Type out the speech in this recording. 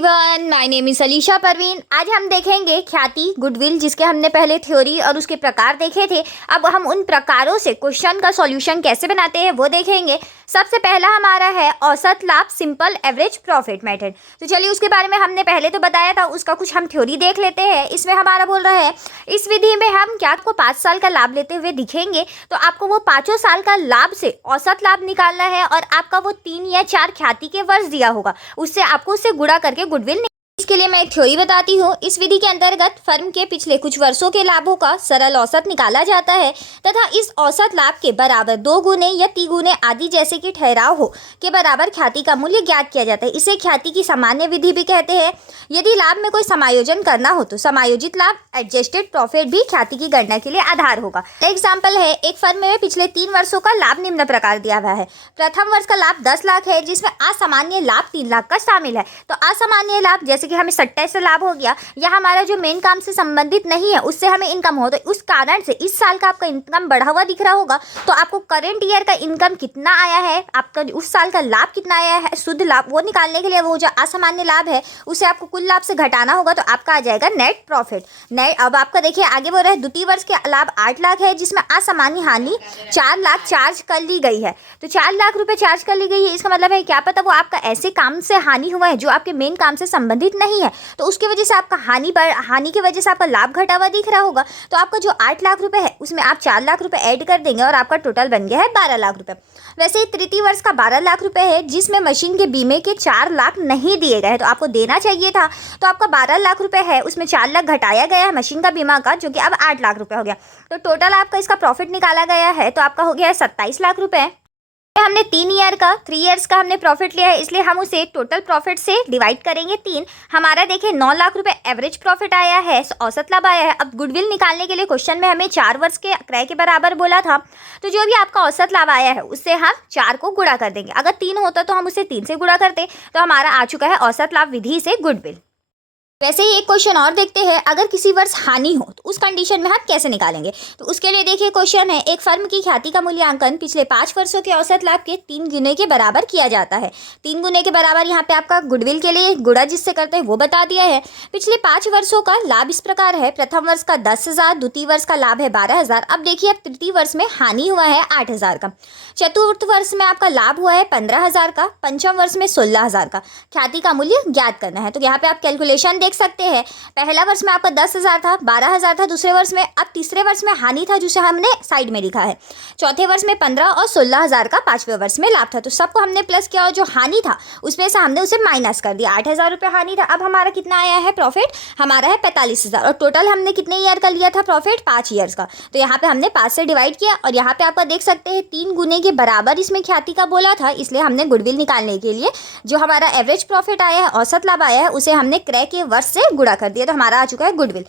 Everyone, my name is Alisha Parveen. आज हम देखेंगे ख्याति गुडविल, जिसके हमने पहले थ्योरी और उसके प्रकार देखे थे। अब हम उन प्रकारों से क्वेश्चन का सॉल्यूशन कैसे बनाते हैं वो देखेंगे। सबसे पहला हमारा है औसत लाभ, सिंपल एवरेज प्रॉफिट मेथड। तो चलिए उसके बारे में हमने पहले तो बताया था, उसका कुछ हम थ्योरी देख लेते हैं। इसमें हमारा बोल रहा है इस विधि में हम क्या आपको 5 साल का लाभ लेते हुए दिखेंगे, तो आपको वो 5 साल का लाभ से औसत लाभ निकालना है और आपका वो 3 या 4 ख्याति के वर्ष दिया होगा, उससे आपको उससे गुणा करके गुडविल। इसके लिए मैं एक थ्योरी बताती हूँ। इस विधि के अंतर्गत फर्म के पिछले कुछ वर्षों के लाभों का सरल औसत निकाला जाता है तथा इस औसत लाभ के बराबर 2 गुने या 3 गुने आदि जैसे कि ठहराव हो के बराबर ख्याति का मूल्य ज्ञात किया जाता है। इसे ख्याति की सामान्य विधि भी कहते हैं। यदि लाभ में कोई समायोजन करना हो तो समायोजित लाभ एडजस्टेड प्रॉफिट भी ख्याति की गणना के लिए आधार होगा। एग्जाम्पल है, एक फर्म में पिछले 3 वर्षों का लाभ निम्न प्रकार दिया हुआ है। प्रथम वर्ष का लाभ 10 लाख है, जिसमें असामान्य लाभ 3 लाख का शामिल है। तो असामान्य लाभ जैसे कि हमें सट्टे से लाभ हो गया या हमारा जो मेन काम से संबंधित नहीं है उससे हमें इनकम हो, तो उस कारण से इस साल का आपका इनकम बढ़ा हुआ दिख रहा होगा। तो आपको करंट ईयर का इनकम कितना आया है, आपका उस साल का लाभ कितना आया है, शुद्ध लाभ, वो निकालने के लिए वो जो असामान्य लाभ है उसे आपको कुल लाभ से घटाना होगा, तो आपका आ जाएगा नेट प्रॉफिट। नेट अब आपका देखिए आगे बोल रहा है द्वितीय वर्ष के लाभ 8 लाख है, जिसमें असामान्य हानि 4 लाख चार्ज कर ली गई है। तो 4 लाख रुपए चार्ज कर ली गई है, इसका मतलब है क्या पता वो आपका ऐसे काम से हानि हुआ है जो आपके मेन काम से संबंधित नहीं है, तो उसकी वजह से आपका हानि की वजह से आपका लाभ घटा हुआ दिख रहा होगा। तो आपका जो 8 लाख रुपए है उसमें आप 4 लाख रुपए ऐड कर देंगे और आपका टोटल बन गया है 12 लाख रुपए। वैसे ही तृतीय वर्ष का 12 लाख रुपए है, जिसमें मशीन के बीमे के 4 लाख नहीं दिए गए, तो आपको देना चाहिए था। तो आपका 12 लाख रुपए है, उसमें 4 लाख घटाया गया है मशीन का बीमा का, जो कि अब 8 लाख रुपए हो गया। तो टोटल आपका इसका प्रॉफिट निकाला गया है, तो आपका हो गया है 27 लाख रुपए। हमने 3 ईयर्स का हमने प्रॉफिट लिया है, इसलिए हम उसे टोटल प्रॉफिट से डिवाइड करेंगे 3। हमारा देखिए 9 लाख रुपए एवरेज प्रॉफिट आया है, औसत लाभ आया है। अब गुडविल निकालने के लिए क्वेश्चन में हमें 4 वर्ष के क्रय के बराबर बोला था, तो जो भी आपका औसत लाभ आया है उससे हम 4 को गुणा कर देंगे। अगर 3 होता तो हम उसे 3 से गुणा करते, तो हमारा आ चुका है औसत लाभ विधि से गुडविल। वैसे ही एक क्वेश्चन और देखते हैं, अगर किसी वर्ष हानि हो तो उस कंडीशन में हम कैसे निकालेंगे। तो उसके लिए देखिए क्वेश्चन है, एक फर्म की ख्याति का मूल्यांकन पिछले 5 वर्षों के औसत लाभ के 3 गुने के बराबर किया जाता है। 3 गुने के बराबर यहाँ पे आपका गुडविल के लिए गुणा जिससे करते हैं वो बता दिया है। पिछले 5 वर्षों का लाभ इस प्रकार है, प्रथम वर्ष का 10,000, द्वितीय वर्ष का लाभ है 12,000। अब देखिए अब तृतीय वर्ष में हानि हुआ है 8,000 का, चतुर्थ वर्ष में आपका लाभ हुआ है 15,000 का, पंचम वर्ष में 16,000 का। ख्याति का मूल्य ज्ञात करना है, तो यहाँ पे आप कैलकुलेशन देख सकते हैं। पहला वर्ष में आपका 10,000 था, 12,000 था दूसरे वर्ष में, अब तीसरे वर्ष में हानि था जिसे हमने साइड में लिखा है। चौथे वर्ष में 15 और 16,000 का पांचवें वर्ष में लाभ था, तो सबको हमने प्लस किया और जो हानि था उसमें से हमने उसे माइनस कर दिया। 8,000 रुपये हानि था। अब हमारा कितना आया है प्रॉफिट, हमारा है 45,000। और टोटल हमने कितने ईयर का लिया था प्रॉफिट, 5 ईयर्स का। तो यहाँ पे हमने 5 से डिवाइड किया और यहाँ पे आपका देख सकते हैं 3 गुने के बराबर इसमें ख्याति का बोला था, इसलिए हमने गुडविल निकालने के लिए जो हमारा एवरेज प्रॉफिट आया है, औसत लाभ आया है, उसे हमने क्रय के वर्ष से गुणा कर दिया, तो हमारा आ चुका है गुडविल।